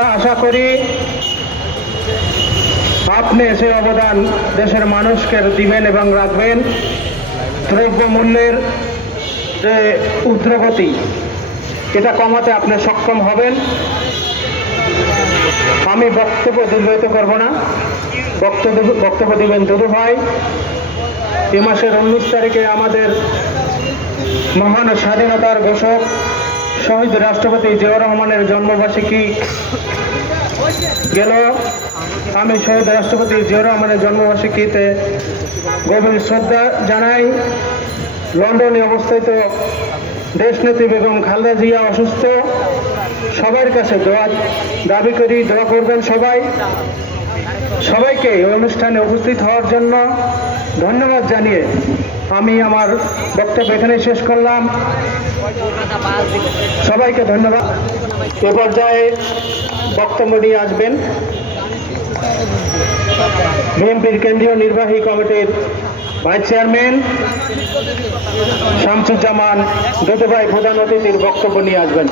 আমরা আশা করি আপনি সে অবদান দেশের মানুষকে দিবেন এবং রাখবেন। দ্রব্য মূল্যের যে ঊর্ধ্বগতি, এটা কমাতে আপনি সক্ষম হবেন। আমি বক্তব্য দীর্ঘায়িত করব না। বক্তব্য বক্তব্য দিবেন দুদু ভাই। এ মাসের উনিশ তারিখে আমাদের মহান স্বাধীনতার ঘোষক শহীদ রাষ্ট্রপতি জিয়াউর রহমানের জন্মবার্ষিকী গেল। আমি শহীদ রাষ্ট্রপতি জিয়াউর রহমানের জন্মবার্ষিকীতে গভীর শ্রদ্ধা জানাই। লন্ডনে অবস্থিত দেশনেত্রী বেগম খালেদা জিয়া অসুস্থ। সবার কাছে দোয়া, দাবি করি, দোয়া করবেন সবাই। সবাইকে অনুষ্ঠানে উপস্থিত হওয়ার জন্য ধন্যবাদ জানিয়ে আমি আমার বক্তব্য এখানে শেষ করলাম। সবাইকে ধন্যবাদ। এ পর্যায়ে বক্তব্য নিয়ে আসবেন বিএনপির কেন্দ্রীয় নির্বাহী কমিটির ভাইস চেয়ারম্যান শামসুজ্জামান দুদুভাই প্রধান অতিথির বক্তব্য নিয়ে আসবেন।